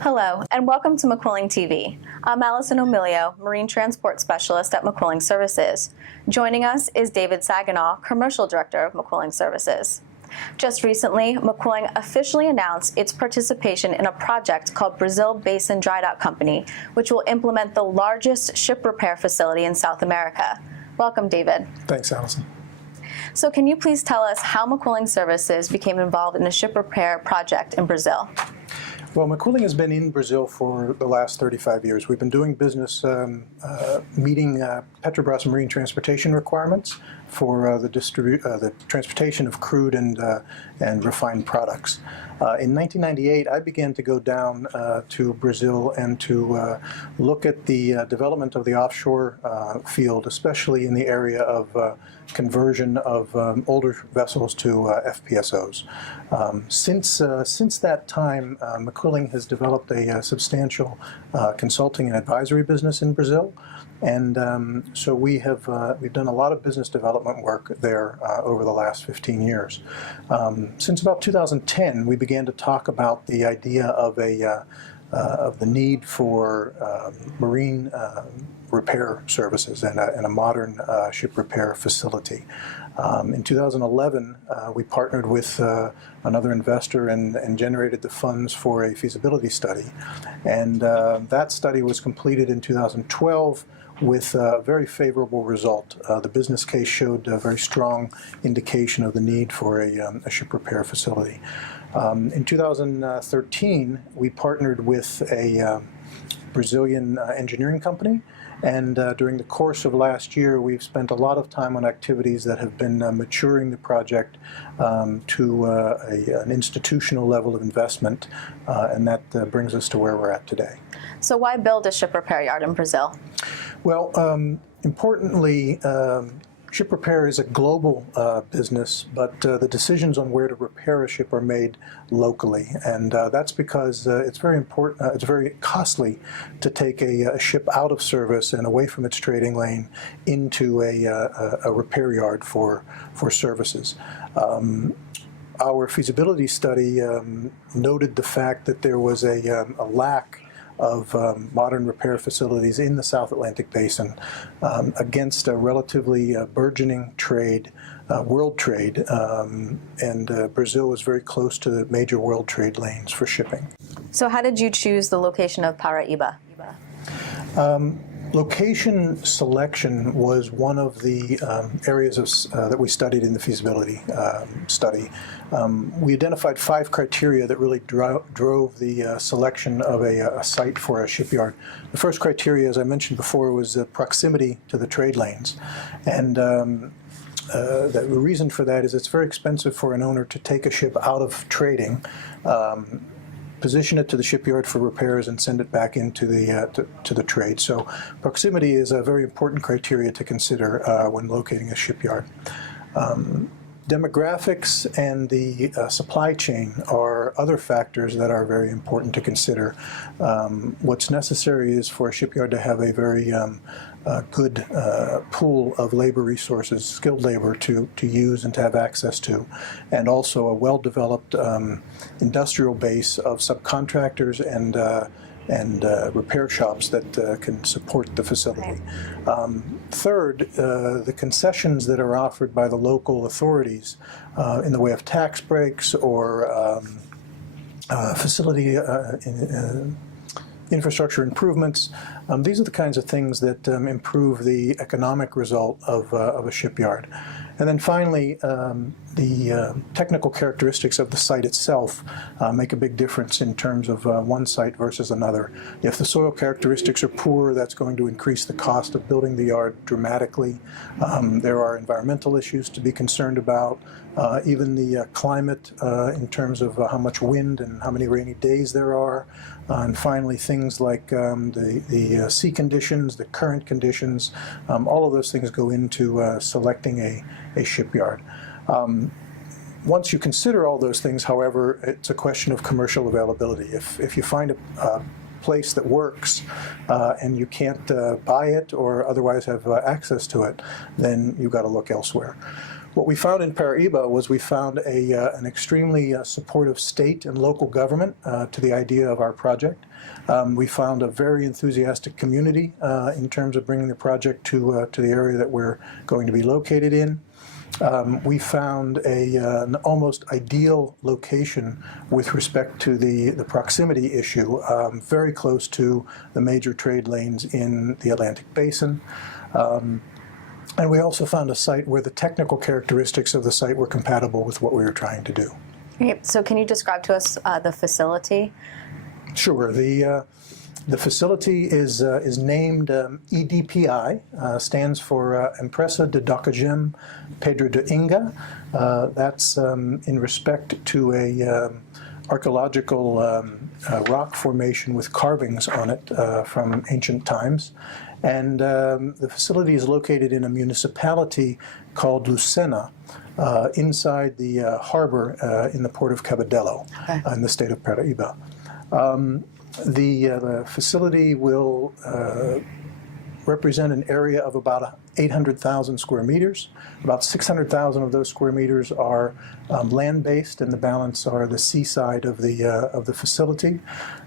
Hello, and welcome to McQuilling TV. I'm Allison O'Milio, Marine Transport Specialist at McQuilling Services. Joining us is David Saginaw, Commercial Director of McQuilling Services. Just recently, McQuilling officially announced its participation in a project called Brasil Basin Drydock Company, which will implement the largest ship repair facility in South America. Welcome, David. Thanks, Allison. So can you please tell us how McQuilling Services became involved in a ship repair project in Brazil? Well, McQuilling has been in Brazil for the last 35 years. We've been doing business meeting Petrobras marine transportation requirements for the transportation of crude and refined products. In 1998, I began to go down to Brazil and to look at the development of the offshore field, especially in the area of conversion of older vessels to FPSOs. Since that time, McQuilling has developed a substantial consulting and advisory business in Brazil, and so we've done a lot of business development work there over the last 15 years. Since about 2010, we began to talk about the idea of the need for marine repair services and a modern ship repair facility. In 2011, we partnered with another investor and generated the funds for a feasibility study. And that study was completed in 2012 with a very favorable result. The business case showed a very strong indication of the need for a ship repair facility. In 2013, we partnered with a Brazilian engineering company, and during the course of last year, we've spent a lot of time on activities that have been maturing the project to an institutional level of investment, and that brings us to where we're at today. So why build a ship repair yard in Brazil? Well, importantly, ship repair is a global business, but the decisions on where to repair a ship are made locally, and that's because it's very important. It's very costly to take a ship out of service and away from its trading lane into a repair yard for services. Our feasibility study noted the fact that there was a lack of modern repair facilities in the South Atlantic Basin against a relatively burgeoning trade, world trade, and Brazil is very close to the major world trade lanes for shipping. So how did you choose the location of Paraíba? Location selection was one of the areas that we studied in the feasibility study. We identified 5 criteria that really drove the selection of a site for a shipyard. The first criteria, as I mentioned before, was proximity to the trade lanes. And the reason for that is it's very expensive for an owner to take a ship out of trading, position it to the shipyard for repairs, and send it back into the to the trade. So proximity is a very important criteria to consider when locating a shipyard. Demographics and the supply chain are other factors that are very important to consider. What's necessary is for a shipyard to have a very good pool of labor resources, skilled labor to use and to have access to, and also a well-developed industrial base of subcontractors and repair shops that can support the facility. Third, the concessions that are offered by the local authorities in the way of tax breaks or facility infrastructure improvements. These are the kinds of things that improve the economic result of a shipyard. And then finally, the technical characteristics of the site itself make a big difference in terms of one site versus another. If the soil characteristics are poor, that's going to increase the cost of building the yard dramatically. There are environmental issues to be concerned about, even the climate in terms of how much wind and how many rainy days there are. And finally, things like the sea conditions, the current conditions, all of those things go into selecting a shipyard. Once you consider all those things, however, it's a question of commercial availability. If you find a place that works and you can't buy it or otherwise have access to it, then you've got to look elsewhere. What we found in Paraíba was we found an extremely supportive state and local government to the idea of our project. We found a very enthusiastic community in terms of bringing the project to the area that we're going to be located in. We found an almost ideal location with respect to the proximity issue, very close to the major trade lanes in the Atlantic Basin. And we also found a site where the technical characteristics of the site were compatible with what we were trying to do. Okay, so can you describe to us the facility? Sure. The facility is named EDPI, stands for Empresa de Docagem Pedro de Inga. That's in respect to a archaeological rock formation with carvings on it from ancient times. And the facility is located in a municipality called Lucena, inside the harbor in the port of Cabedelo, in the state of Paraíba. The facility will represent an area of about 800,000 square meters. About 600,000 of those square meters are land-based, and the balance are the seaside of the facility.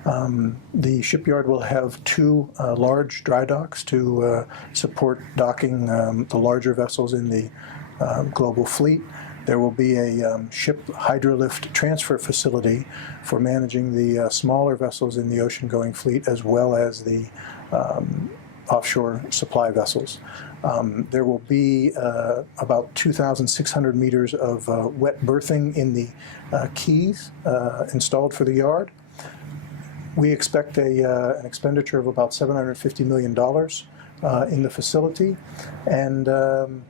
The shipyard will have two large dry docks to support docking the larger vessels in the global fleet. There will be a ship hydrolift transfer facility for managing the smaller vessels in the ocean-going fleet, as well as the offshore supply vessels. There will be about 2,600 meters of wet berthing in the quays installed for the yard. We expect an expenditure of about $750 million in the facility, and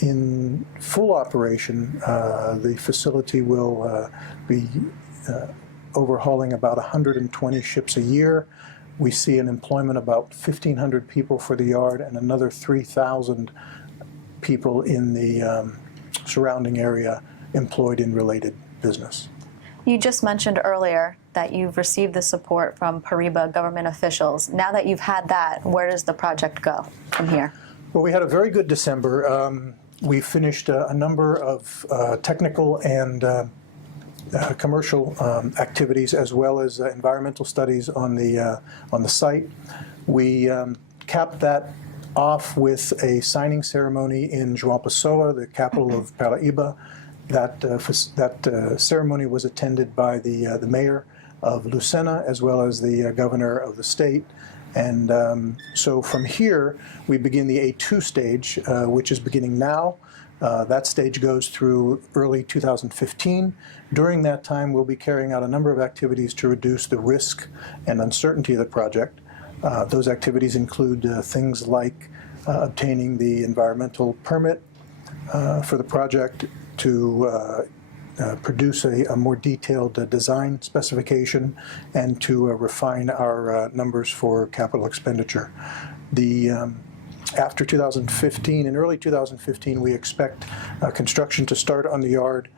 in full operation, the facility will be overhauling about 120 ships a year. We see an employment about 1,500 people for the yard and another 3,000 people in the surrounding area employed in related business. You just mentioned earlier that you've received the support from Paraíba government officials. Now that you've had that, where does the project go from here? Well, we had a very good December. We finished a number of technical and commercial activities, as well as environmental studies on the site. We capped that off with a signing ceremony in João Pessoa, the capital of Paraíba. That ceremony was attended by the mayor of Lucena, as well as the governor of the state. And so from here, we begin the A2 stage, which is beginning now. That stage goes through early 2015. During that time, we'll be carrying out a number of activities to reduce the risk and uncertainty of the project. Those activities include things like obtaining the environmental permit for the project, to produce a more detailed design specification, and to refine our numbers for capital expenditure. After 2015, in early 2015, we expect construction to start on the yard.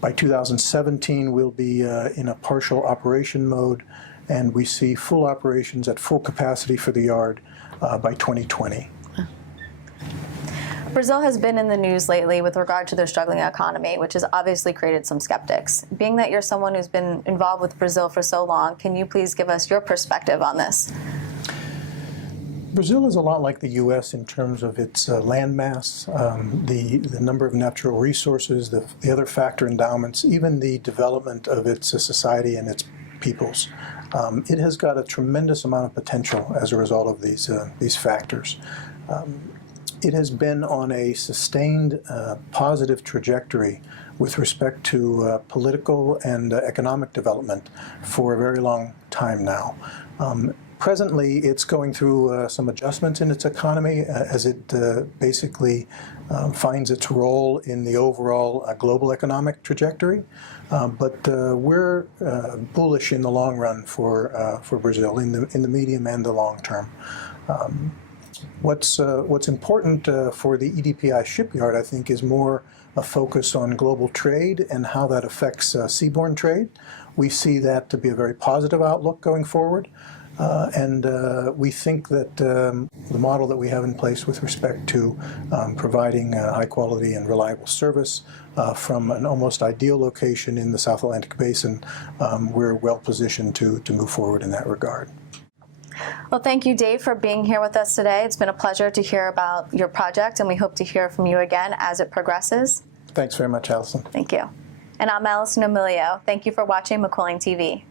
By 2017, we'll be in a partial operation mode, and we see full operations at full capacity for the yard by 2020. Brazil has been in the news lately with regard to their struggling economy, which has obviously created some skeptics. Being that you're someone who's been involved with Brazil for so long, can you please give us your perspective on this? Brazil is a lot like the U.S. in terms of its land mass, the number of natural resources, the other factor endowments, even the development of its society and its peoples. It has got a tremendous amount of potential as a result of these factors. it has been on a sustained positive trajectory with respect to political and economic development for a very long time now. Presently, it's going through some adjustments in its economy as it basically finds its role in the overall global economic trajectory. But we're bullish in the long run for Brazil, in the medium and the long term. What's important for the EDPI shipyard, I think, is more a focus on global trade and how that affects seaborne trade. We see that to be a very positive outlook going forward. And we think that the model that we have in place with respect to providing high quality and reliable service from an almost ideal location in the South Atlantic Basin, we're well positioned to move forward in that regard. Well, thank you, Dave, for being here with us today. It's been a pleasure to hear about your project, and we hope to hear from you again as it progresses. Thanks very much, Allison. Thank you. And I'm Allison Emilio. Thank you for watching McQuilling TV.